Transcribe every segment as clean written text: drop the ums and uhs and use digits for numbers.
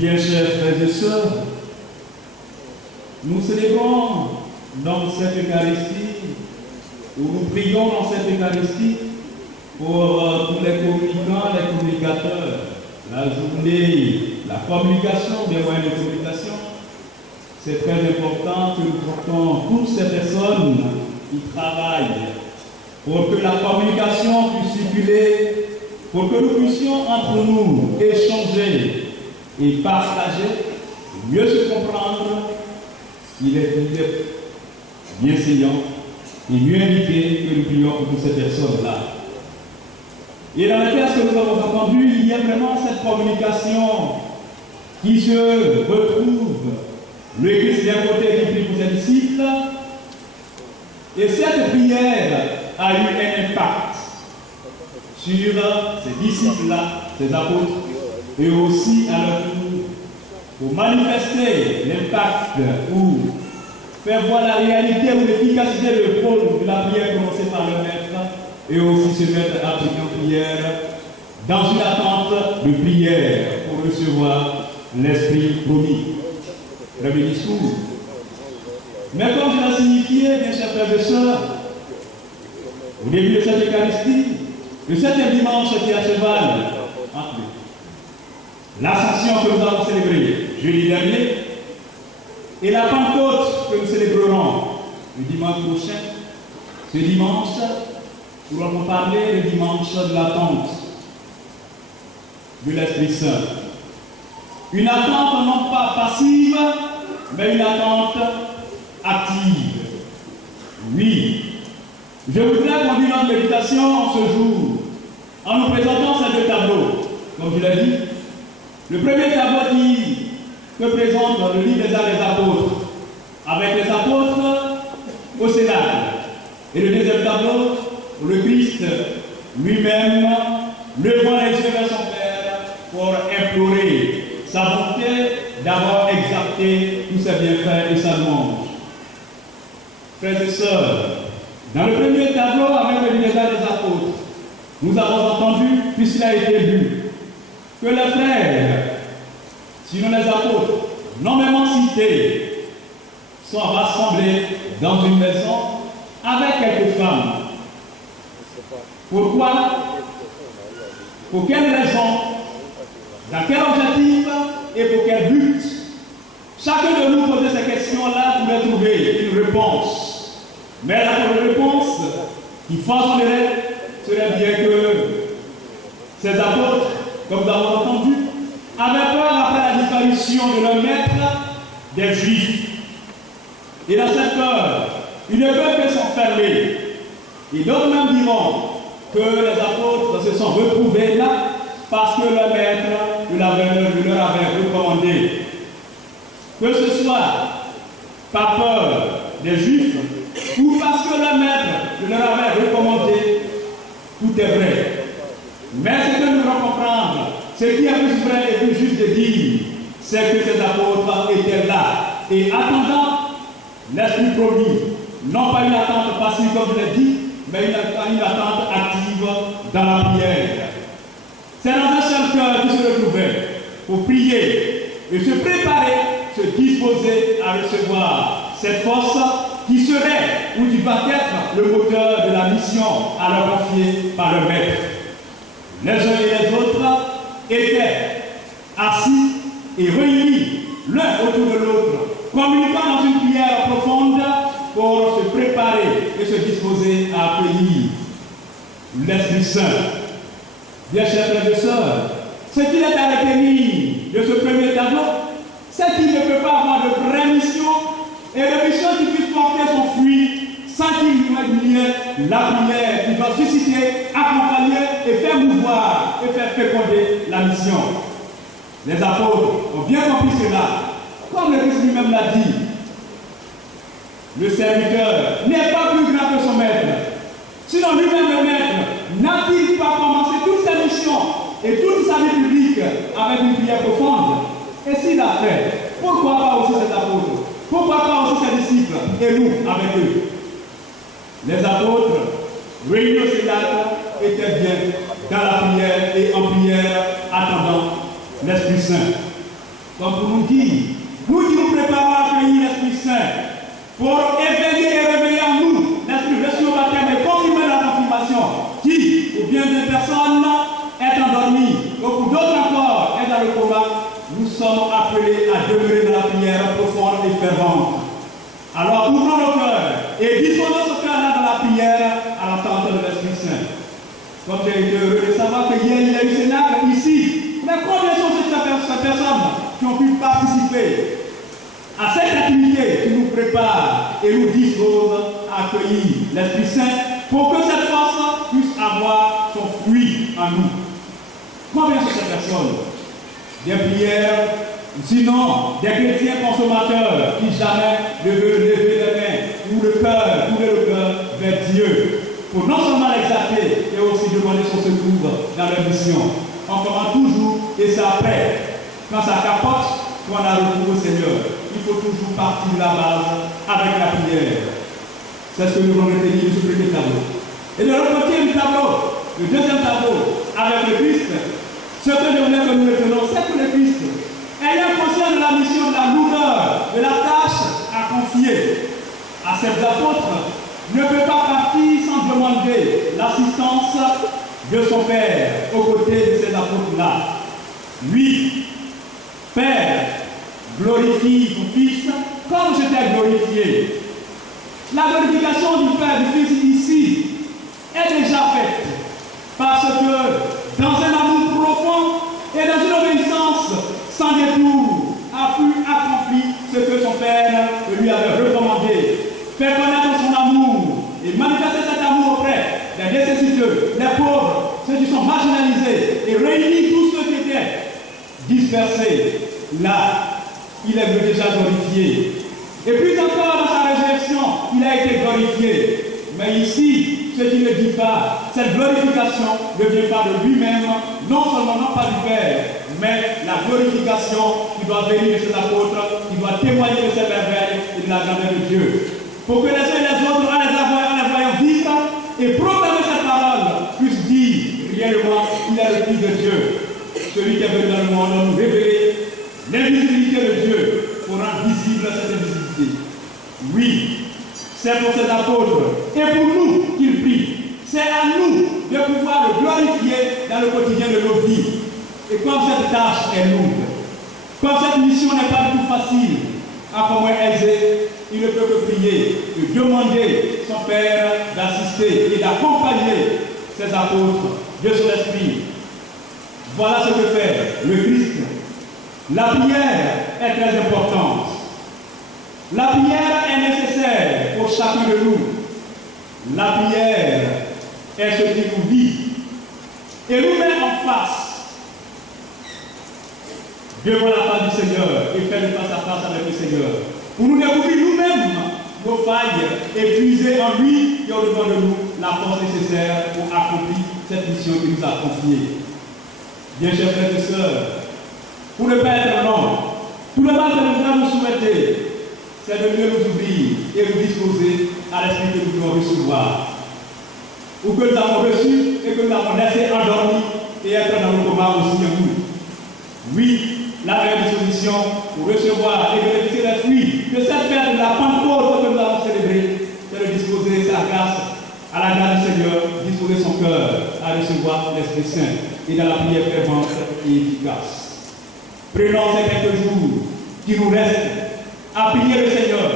Bien chers frères et sœurs, nous célébrons dans cette Eucharistie, ou nous prions dans cette Eucharistie pour tous les communicants, les communicateurs, la journée, la communication, des moyens de communication. C'est très important que nous portons toutes ces personnes qui travaillent pour que la communication puisse circuler, pour que nous puissions entre nous échanger et partager, mieux se comprendre. Il est bien saignant et mieux indiqué que nous prions pour toutes ces personnes-là. Et dans le texte que nous avons entendu, il y a vraiment cette communication qui se retrouve. L'Église d'un côté qui prie pour ses disciples, et cette prière a eu un impact sur ces disciples-là, ces apôtres, et aussi à leur tour, pour manifester l'impact ou faire voir la réalité ou l'efficacité de rôle de la prière prononcée par le Maître, et aussi se mettre à prier en prière dans une attente de prière pour recevoir l'Esprit promis. Le discours. Mais comme je l'ai signifié, bien chers frères et sœurs, au début de cette Eucharistie, le 7e dimanche qui est à cheval entre l'Ascension que nous avons célébrée jeudi dernier et la Pentecôte que nous célébrerons le dimanche prochain, ce dimanche, nous allons parler le dimanche de l'attente de l'Esprit Saint. Une attente non pas passive, mais une attente active. Oui, je voudrais conduire notre méditation ce jour en nous présentant ces deux tableaux. Comme je l'ai dit, le premier tableau que présente le livre des Actes des Apôtres, avec les apôtres au Sénat. Et le deuxième tableau, le Christ lui-même levant les yeux vers son Père pour implorer sa volonté d'avoir exalté tous ses bienfaits et sa louange. Frères et sœurs, dans le premier tableau avec le livre des Apôtres, nous avons entendu, puisqu'il a été lu, que les frères, sinon les apôtres, nommément cités, sont rassemblés dans une maison avec quelques femmes. Pourquoi? Pour quelle raison? Dans quel objectif et pour quel but? Chacun de nous poser ces questions-là pourrait trouver une réponse. Mais la réponse qui façonnerait serait bien que ces apôtres, comme nous avons entendu, avaient peur après la disparition de leur maître des Juifs. Et dans cette peur, ils ne peuvent que s'enfermer. Et d'autres même diront que les apôtres se sont retrouvés là parce que leur maître leur avait recommandé. Que ce soit par peur des Juifs ou parce que leur maître leur avait recommandé, tout est vrai. Mais ce que nous devons comprendre, ce qui est plus vrai et plus juste de dire, c'est que ces apôtres étaient là et attendant l'Esprit promis, non pas une attente passive comme je l'ai dit, mais une attente active dans la prière. C'est dans un seul cœur qui se retrouvait pour prier et se préparer, se disposer à recevoir cette force qui serait ou qui va être le moteur de la mission à leur confier par le Maître. Les uns et les autres étaient assis et réunis l'un autour de l'autre, communiquant dans une prière profonde pour se préparer et se disposer à accueillir l'Esprit Saint. Bien chers frères et sœurs, ce qu'il est à retenir de ce premier tableau, c'est qu'il ne peut pas avoir de vraie mission et de mission qui puisse porter son fruit sans qu'il y ait la prière qui va susciter, accompagner et faire mouvoir et faire féconder la mission. Les apôtres ont bien compris cela. Comme le Christ lui-même l'a dit, le serviteur n'est pas plus grand que son maître. Sinon lui-même le maître n'a-t-il pas commencé toute sa mission et toute sa vie publique avec une prière profonde? Et s'il l'a fait, pourquoi pas aussi ses apôtres? Pourquoi pas aussi ses disciples et nous avec eux? Les apôtres, réunis au Sénat, étaient bien dans la prière et en prière, attendant l'Esprit Saint. comme pour nous dire, nous qui nous préparons à accueillir l'Esprit Saint, pour éveiller et réveiller en nous l'Esprit reçu au baptême et confirmer la confirmation, qui, pour bien des personnes, est endormie, ou pour d'autres encore, est dans le coma, nous sommes appelés à demeurer dans la prière profonde et fervente. Alors ouvrons nos cœurs et disposons ce cœur-là dans la prière à l'attente de l'Esprit Saint. Comme j'ai été heureux de savoir que hier il y a eu Cénacle ici, mais combien sont ces personnes qui ont pu participer à cette activité qui nous prépare et nous dispose à accueillir l'Esprit Saint pour que cette force puisse avoir son fruit en nous. Combien sont ces personnes? Des prières, sinon des chrétiens consommateurs qui jamais ne veulent lever les mains ou le cœur, tourner le cœur vers Dieu pour non seulement l'exalter et aussi demander son secours dans leur mission. On commence toujours et c'est après, quand ça capote, qu'on a recours au Seigneur. Il faut toujours partir de la base avec la prière. C'est ce que nous allons retenir de ce premier tableau. Et de l'autre côté du tableau, le deuxième tableau, avec le Christ, ce que je voulais que nous retenons, c'est que le Christ, ayant conscience de la mission, de la lourdeur, de la tâche à confier à ses apôtres, ne peut pas partir sans demander l'assistance de son Père aux côtés de ces apôtres-là. Lui, Père, glorifie ton Fils comme je t'ai glorifié. La glorification du Père, du Fils ici est déjà faite parce que dans un amour profond et dans une obéissance sans détour a pu accomplir ce que son Père lui avait recommandé. Faire connaître son amour et manifester cet amour auprès des nécessiteux, des pauvres, ceux qui sont marginalisés et réunir tous ceux qui étaient dispersés. Là, il est déjà glorifié. Et plus encore dans sa résurrection, il a été glorifié. Mais ici, ce qu'il ne dit pas, cette glorification ne vient pas de lui-même, non seulement non pas du Père, mais la glorification qui doit venir de ses apôtres, qui doit témoigner de ses merveilles et de la grandeur de Dieu. Pour que les uns et les autres, en les voyant vivre et proclamer cette parole, puissent dire réellement, il est le Fils de Dieu. Celui qui est venu dans le monde nous révéler l'invisibilité de Dieu pour rendre visible cette invisibilité. Oui, c'est pour ces apôtres et pour nous qu'il prie. C'est à nous de pouvoir le glorifier dans le quotidien de nos vies. Et comme cette tâche est lourde, comme cette mission n'est pas du tout facile, encore moins aisée, il ne peut que prier, de demander son Père d'assister et d'accompagner ses apôtres de son esprit. Voilà ce que fait le Christ. La prière est très importante. La prière est nécessaire pour chacun de nous. La prière est ce qui nous vit et nous met en face devant la face du Seigneur et faire le face à face avec le Seigneur. Pour nous découvrir nous-mêmes nos failles et puiser en lui et au-devant de nous la force nécessaire pour accomplir cette mission qu'il nous a confiée. Bien chers frères et sœurs, pour ne pas être long, tout le mal que nous devons nous souhaiter, c'est de mieux nous ouvrir et nous disposer à l'esprit que nous devons recevoir. Ou que nous avons reçu et que nous avons laissé endormi et être dans le coma aussi en nous. Oui, la meilleure disposition pour recevoir et bénéficier des fruits de cette fête de la Pentecôte que nous avons célébrée, c'est de disposer sa grâce à la grâce du Seigneur, disposer son cœur à recevoir l'Esprit Saint et dans la prière fervente et efficace. Prenons ces quelques jours qui nous restent à prier le Seigneur,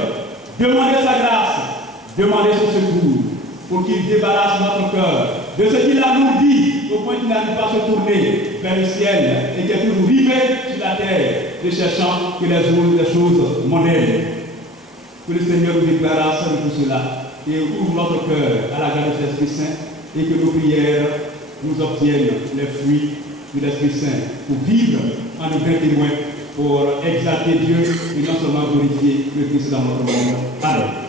demander sa grâce, demander son secours pour qu'il débarrasse notre cœur de ce qu'il a nous dit au point qu'il n'arrive pas à se tourner vers le ciel et qu'il est toujours rivé sur la terre, ne cherchant que les choses mondaines. Que le Seigneur nous débarrasse de tout cela et ouvre notre cœur à la grâce de l'Esprit Saint et que nos prières nous obtiennent les fruits de l'Esprit Saint pour vivre en un vrai témoin, pour exalter Dieu et non seulement glorifier le Christ dans notre monde. Amen.